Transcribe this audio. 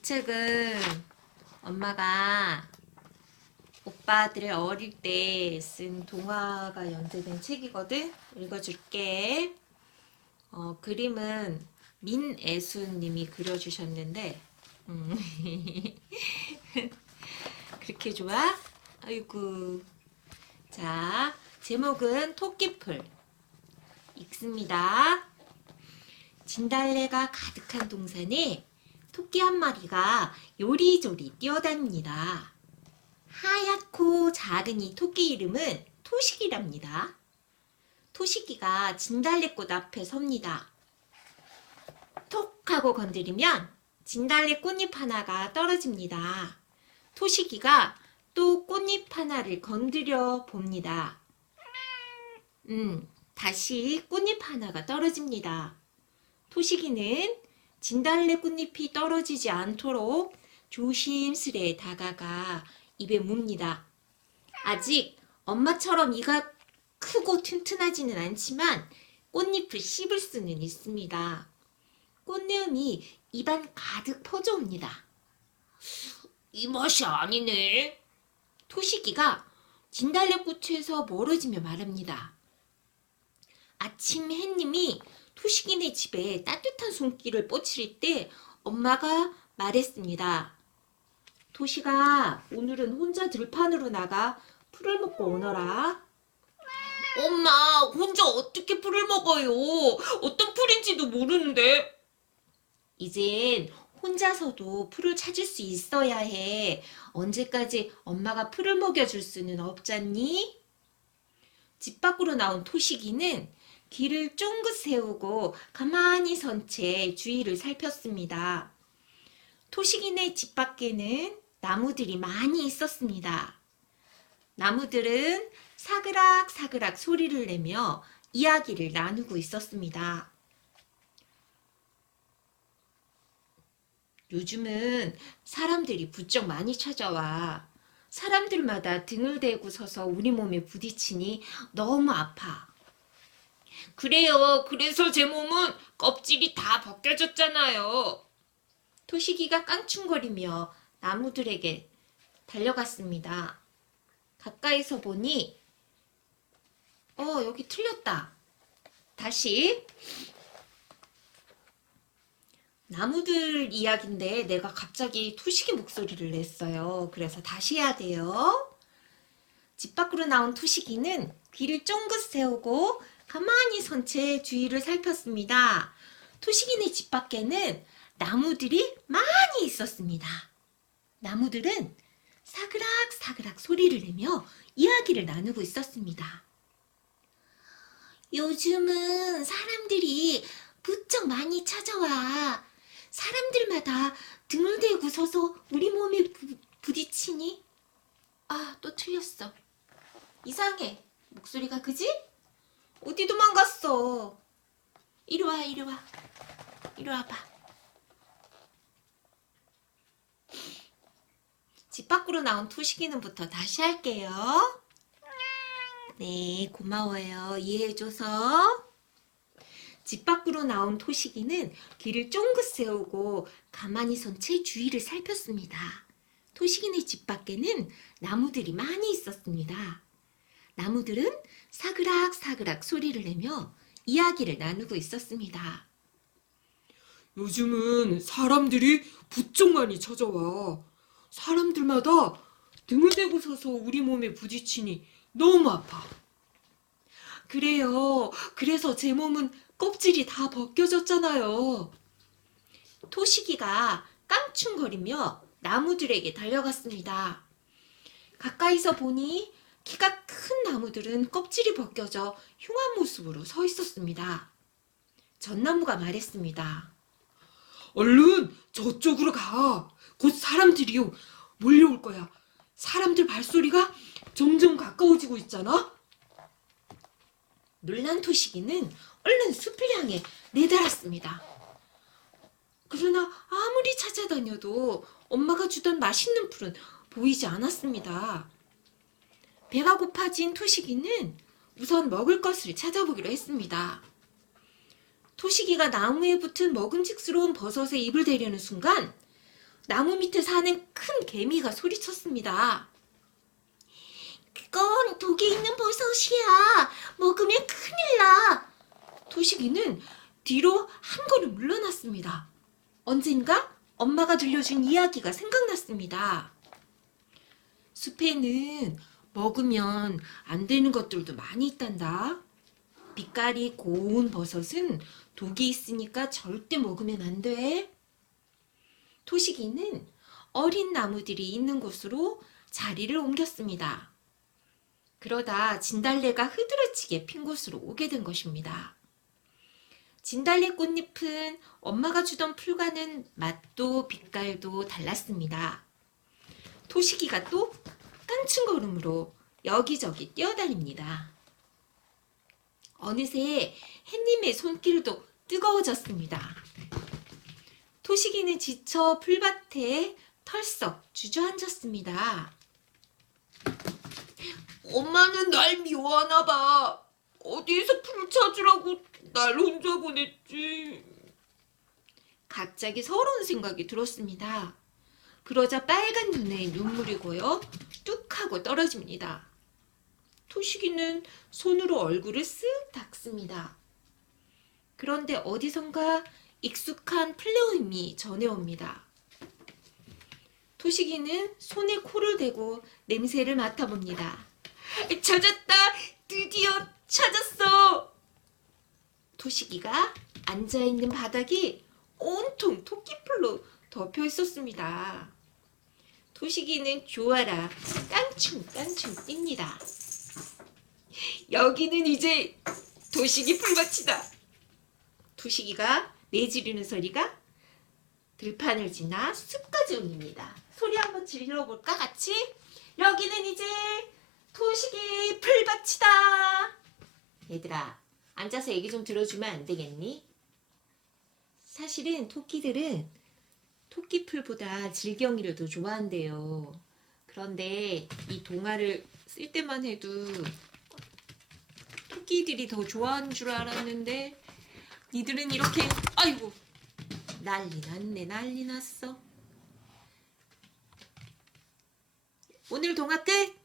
이 책은 엄마가 오빠들 어릴 때 쓴 동화가 연재된 책이거든. 읽어줄게. 그림은 민애순님이 그려주셨는데 그렇게 좋아? 아이고. 자, 제목은 토끼풀. 읽습니다. 진달래가 가득한 동산에 토끼 한 마리가 요리조리 뛰어다닙니다. 하얗고 작은 이 토끼 이름은 토식이랍니다. 토식이가 진달래꽃 앞에 섭니다. 톡 하고 건드리면 진달래 꽃잎 하나가 떨어집니다. 토식이가 또 꽃잎 하나를 건드려 봅니다. 다시 꽃잎 하나가 떨어집니다. 토식이는 진달래 꽃잎이 떨어지지 않도록 조심스레 다가가 입에 뭅니다. 아직 엄마처럼 이가 크고 튼튼하지는 않지만 꽃잎을 씹을 수는 있습니다. 꽃내음이 입안 가득 퍼져옵니다. 이 맛이 아니네. 토식이가 진달래꽃에서 멀어지며 말합니다. 아침 햇님이 토식이네 집에 따뜻한 손길을 뻗칠 때 엄마가 말했습니다. 토식아, 오늘은 혼자 들판으로 나가 풀을 먹고 오너라. 엄마, 혼자 어떻게 풀을 먹어요? 어떤 풀인지도 모르는데. 이젠 혼자서도 풀을 찾을 수 있어야 해. 언제까지 엄마가 풀을 먹여줄 수는 없잖니? 집 밖으로 나온 토식이는 길을 쫑긋 세우고 가만히 선 채 주위를 살폈습니다. 토식이네 집 밖에는 나무들이 많이 있었습니다. 나무들은 사그락사그락 소리를 내며 이야기를 나누고 있었습니다. 요즘은 사람들이 부쩍 많이 찾아와. 사람들마다 등을 대고 서서 우리 몸에 부딪히니 너무 아파. 그래요. 그래서 제 몸은 껍질이 다 벗겨졌잖아요. 토식이가 깡충거리며 나무들에게 달려갔습니다. 가까이서 보니 여기 틀렸다. 다시. 나무들 이야기인데 내가 갑자기 토식이 목소리를 냈어요. 그래서 다시 해야 돼요. 집 밖으로 나온 토식이는 귀를 쫑긋 세우고 가만히 선 채 주위를 살폈습니다. 토식이네 집 밖에는 나무들이 많이 있었습니다. 나무들은 사그락사그락 소리를 내며 이야기를 나누고 있었습니다. 요즘은 사람들이 부쩍 많이 찾아와. 사람들마다 등을 대고 서서 우리 몸에 부딪히니? 또 틀렸어. 이상해. 목소리가 그지? 어디 도망갔어? 이리 와, 이리 와. 이리 와봐. 집 밖으로 나온 토식이는부터 다시 할게요. 네, 고마워요. 이해해줘서. 집 밖으로 나온 토식이는 귀를 쫑긋 세우고 가만히 선 채 주위를 살폈습니다. 토식이네 집 밖에는 나무들이 많이 있었습니다. 나무들은 사그락사그락 소리를 내며 이야기를 나누고 있었습니다. 요즘은 사람들이 부쩍 많이 찾아와. 사람들마다 등을 대고 서서 우리 몸에 부딪히니 너무 아파. 그래요. 그래서 제 몸은 껍질이 다 벗겨졌잖아요. 토식이가 깡충거리며 나무들에게 달려갔습니다. 가까이서 보니 키가 큰 나무들은 껍질이 벗겨져 흉한 모습으로 서 있었습니다. 전나무가 말했습니다. 얼른 저쪽으로 가. 곧 사람들이 몰려올 거야. 사람들 발소리가 점점 가까워지고 있잖아. 놀란 토식이는 얼른 숲을 향해 내달았습니다. 그러나 아무리 찾아다녀도 엄마가 주던 맛있는 풀은 보이지 않았습니다. 배가 고파진 토식이는 우선 먹을 것을 찾아보기로 했습니다. 토식이가 나무에 붙은 먹음직스러운 버섯에 입을 대려는 순간 나무 밑에 사는 큰 개미가 소리쳤습니다. 그건 독이 있는 버섯이야. 먹으면 큰일 나. 토식이는 뒤로 한 걸음 물러났습니다. 언젠가 엄마가 들려준 이야기가 생각났습니다. 숲에는 먹으면 안 되는 것들도 많이 있단다. 빛깔이 고운 버섯은 독이 있으니까 절대 먹으면 안 돼. 토식이는 어린 나무들이 있는 곳으로 자리를 옮겼습니다. 그러다 진달래가 흐드러지게 핀 곳으로 오게 된 것입니다. 진달래 꽃잎은 엄마가 주던 풀과는 맛도 빛깔도 달랐습니다. 토식이가 또 깡충 걸음으로 여기저기 뛰어다닙니다. 어느새 햇님의 손길도 뜨거워졌습니다. 토식이는 지쳐 풀밭에 털썩 주저앉았습니다. 엄마는 날 미워하나 봐. 어디에서 풀을 찾으라고 날 혼자 보냈지. 갑자기 서러운 생각이 들었습니다. 그러자 빨간 눈에 눈물이 고여 뚝 하고 떨어집니다. 토식이는 손으로 얼굴을 쓱 닦습니다. 그런데 어디선가 익숙한 플레임이 전해옵니다. 토식이는 손에 코를 대고 냄새를 맡아봅니다. 찾았다. 드디어 찾았어. 토식이가 앉아있는 바닥이 온통 토끼풀로 덮여 있었습니다. 토식이는 좋아라 깡충깡충 뜁니다. 여기는 이제 도식이 풀밭이다. 토식이가 내지르는 소리가 들판을 지나 숲까지 울립니다. 소리 한번 질러볼까 같이? 여기는 이제 토식이 풀밭이다. 얘들아, 앉아서 얘기 좀 들어주면 안 되겠니? 사실은 토끼들은 토끼풀보다 질경이를 더 좋아한대요. 그런데 이 동화를 쓸 때만 해도 토끼들이 더 좋아하는 줄 알았는데 니들은 이렇게 아이고 난리 났네. 난리 났어. 오늘 동화 끝!